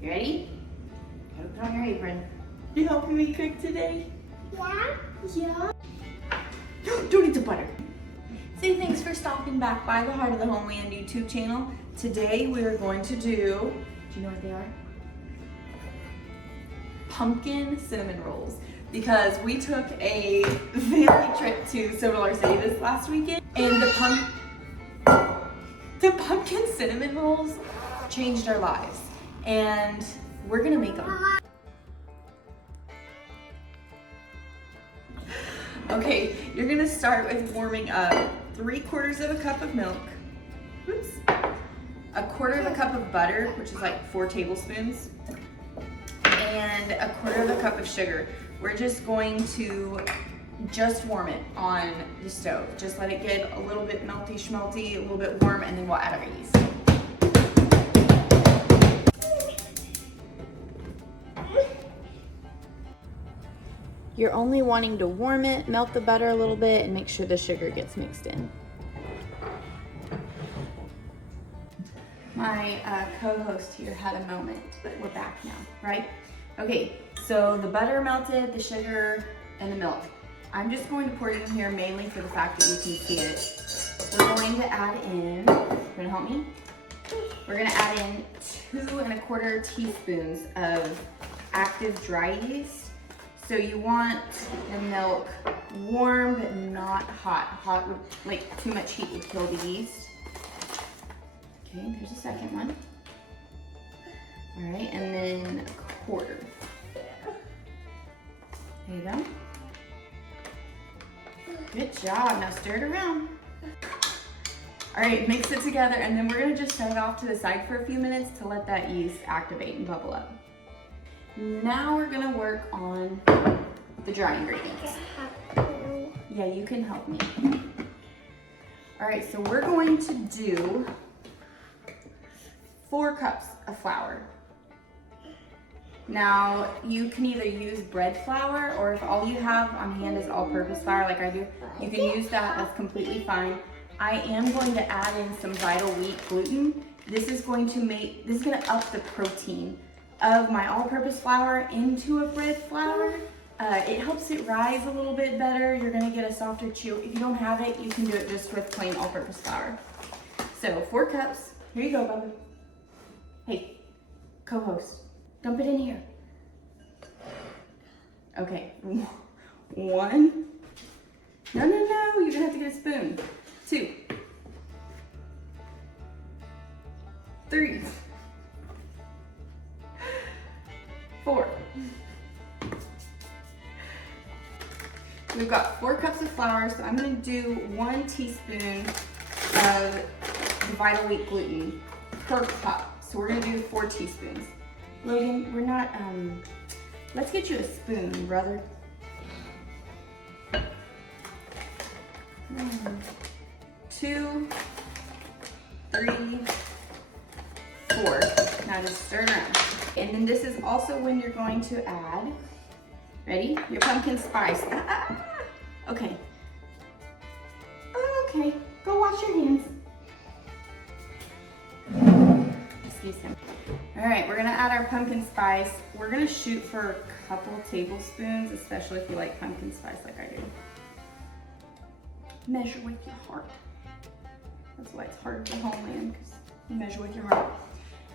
You ready? Gotta put on your apron. You helping me cook today? Yeah. Yeah. Don't eat the butter. Say thanks for stopping back by the Heart of the Homeland YouTube channel. Today we are going to do you know what they are? Pumpkin cinnamon rolls. Because we took a family trip to Silver City this last weekend, and the pumpkin cinnamon rolls changed our lives, and we're gonna make them. Okay, you're gonna start with warming up 3/4 of a cup of milk, oops, 1/4 of a cup of butter, which is like 4 tablespoons, and 1/4 of a cup of sugar. We're just going to warm it on the stove. Just let it get a little bit melty schmelty, a little bit warm, and then we'll add our yeast. You're only wanting to warm it, melt the butter a little bit, and make sure the sugar gets mixed in. My co-host here had a moment, but we're back now, right? Okay, so the butter melted, the sugar, and the milk. I'm just going to pour it in here mainly for the fact that you can see it. We're going to add in, you're gonna help me? We're gonna add in 2 1/4 teaspoons of active dry yeast. So you want the milk warm but not hot. Hot would, like too much heat would kill the yeast. Okay, there's a second one. All right, and then 1/4. There you go. Good job, now stir it around. All right, mix it together, and then we're gonna just set it off to the side for a few minutes to let that yeast activate and bubble up. Now we're gonna work on the dry ingredients. Yeah, you can help me. All right, so we're going to do 4 cups of flour. Now, you can either use bread flour, or if all you have on hand is all-purpose flour like I do, you can use that, that's completely fine. I am going to add in some vital wheat gluten. This is gonna up the protein of my all-purpose flour into a bread flour. It helps it rise a little bit better. You're gonna get a softer chew. If you don't have it, you can do it just with plain all-purpose flour. So 4 cups, here you go, Bubba. Hey, co-host, dump it in here. Okay, 1. No, you're gonna have to get a spoon. 2. 3. 4. We've got 4 cups of flour, so I'm gonna do 1 teaspoon of the vital wheat gluten per cup. So we're gonna do 4 teaspoons. Logan, we're not, let's get you a spoon, brother. 1, 2, 3, 4. Now just stir it around. And then this is also when you're going to add, ready? Your pumpkin spice. Okay. Okay, go wash your hands. Excuse him. All right, we're gonna add our pumpkin spice. We're gonna shoot for a couple tablespoons, especially if you like pumpkin spice like I do. Measure with your heart. That's why it's Heart of the Homeland, because you measure with your heart.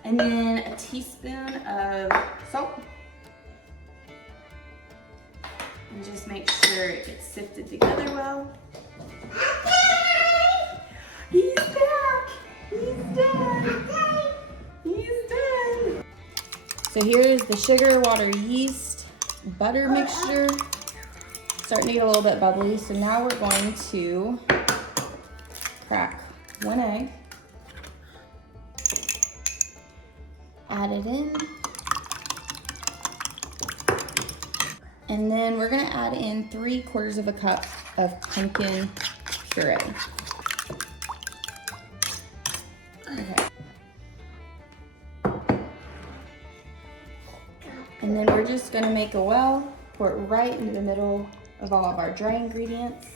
And then a teaspoon of salt. And just make sure it gets sifted together well. He's back! He's done! He's done! So here's the sugar, water, yeast, butter mixture. Starting to get a little bit bubbly. So now we're going to crack 1 egg. Add it in. And then we're gonna add in 3/4 of a cup of pumpkin puree. Okay. And then we're just gonna make a well, pour it right into the middle of all of our dry ingredients.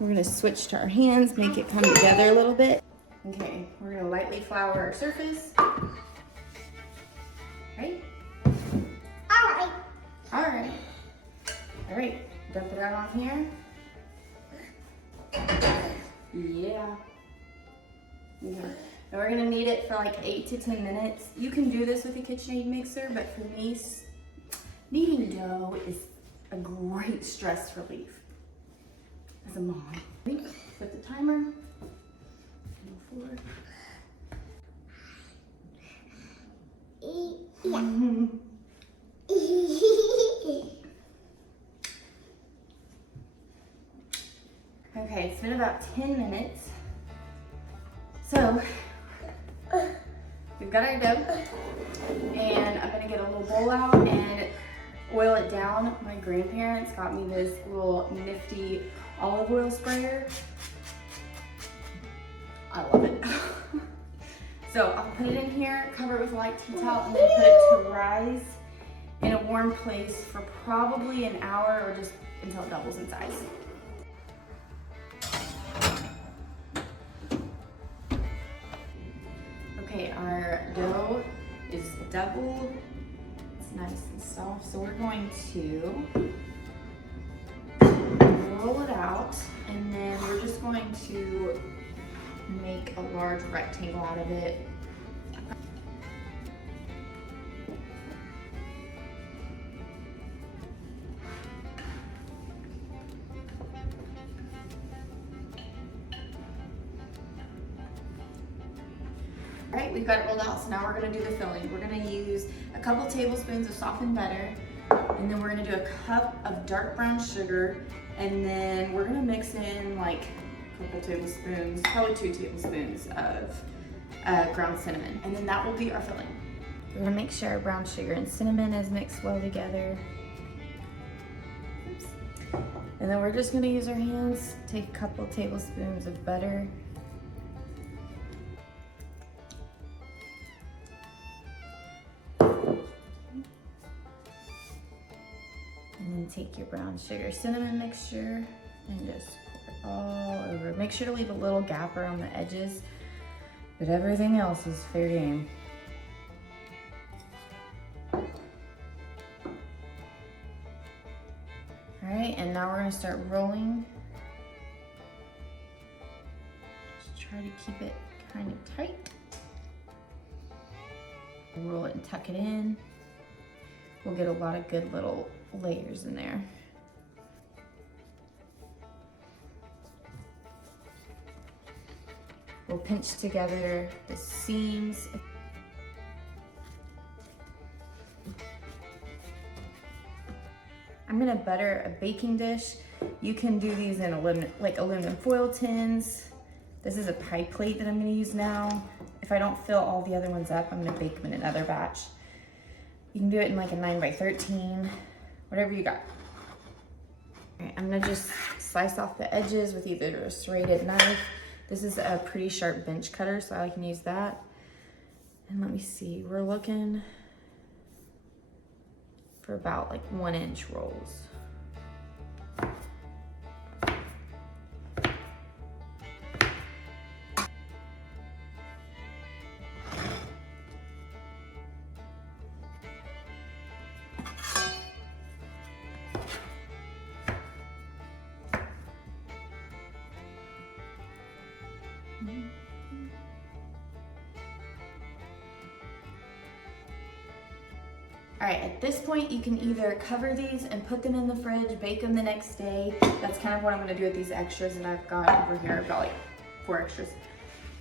We're gonna switch to our hands, make it come together a little bit. Okay, we're gonna lightly flour our surface. Right? Alright. Alright. Alright, dump it out on here. Yeah. Okay. And we're gonna knead it for like 8 to 10 minutes. You can do this with a KitchenAid mixer, but for me, kneading dough is a great stress relief. As a mom. Set the timer. Forward. Yeah. Okay, it's been about 10 minutes. So, we've got our dough, and I'm gonna get a little bowl out and oil it down. My grandparents got me this little nifty olive oil sprayer. I love it. So I'll put it in here, cover it with a light tea towel, and then put it to rise in a warm place for probably an hour or just until it doubles in size. Okay, our dough is doubled. It's nice and soft. So we're going to roll it out, and then we're just going to make a large rectangle out of it. All right, we've got it rolled out, so now we're gonna do the filling. We're gonna use a couple tablespoons of softened butter, and then we're gonna do a cup of dark brown sugar, and then we're gonna mix in like a couple tablespoons, probably 2 tablespoons of ground cinnamon, and then that will be our filling. We're gonna make sure our brown sugar and cinnamon is mixed well together. Oops. And then we're just gonna use our hands, take a couple tablespoons of butter. And then take your brown sugar cinnamon mixture and just pour it all over. Make sure to leave a little gap around the edges, but everything else is fair game. All right, and now we're gonna start rolling. Just try to keep it kind of tight. Roll it and tuck it in. We'll get a lot of good little layers in there. We'll pinch together the seams. I'm gonna butter a baking dish. You can do these in aluminum foil tins. This is a pie plate that I'm gonna use now. If I don't fill all the other ones up, I'm gonna bake them in another batch. You can do it in like a 9x13, whatever you got. All right, I'm gonna just slice off the edges with either a serrated knife. This is a pretty sharp bench cutter, so I can use that. And let me see, we're looking for about like 1-inch rolls. All right, at this point, you can either cover these and put them in the fridge, bake them the next day. That's kind of what I'm gonna do with these extras that I've got over here. I've got like 4 extras.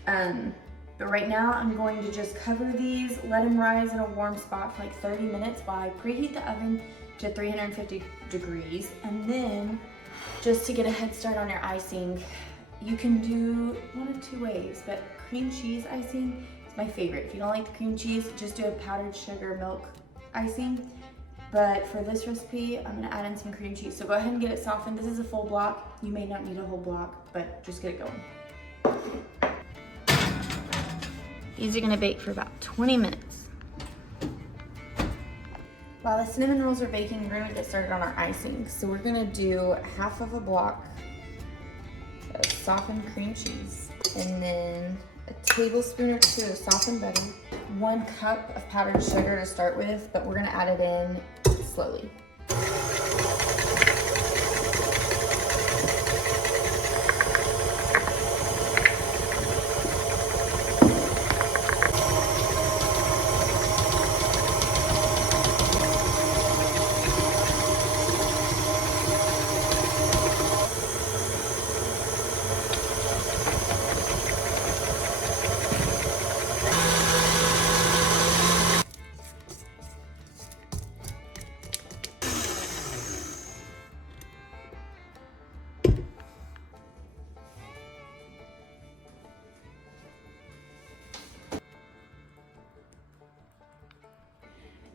But right now, I'm going to just cover these, let them rise in a warm spot for like 30 minutes while I preheat the oven to 350 degrees. And then, just to get a head start on your icing, you can do one of 2 ways, but cream cheese icing is my favorite. If you don't like the cream cheese, just do a powdered sugar milk icing. But for this recipe, I'm gonna add in some cream cheese. So go ahead and get it softened. This is a full block. You may not need a whole block, but just get it going. These are gonna bake for about 20 minutes. While the cinnamon rolls are baking, we're gonna get started on our icing. So we're gonna do half of a block of softened cream cheese, and then a tablespoon or two of softened butter, 1 cup of powdered sugar to start with, but we're gonna add it in slowly.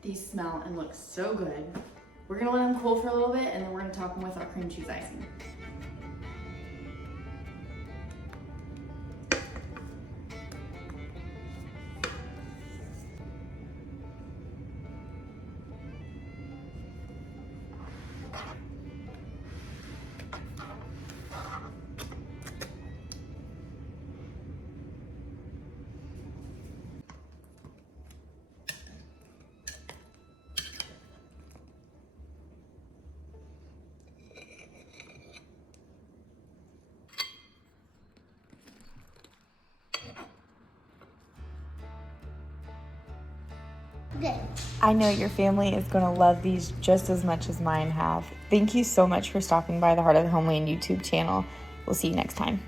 These smell and look so good. We're gonna let them cool for a little bit, and then we're gonna top them with our cream cheese icing. Good. I know your family is going to love these just as much as mine have. Thank you so much for stopping by the Heart of the Homeland YouTube channel. We'll see you next time.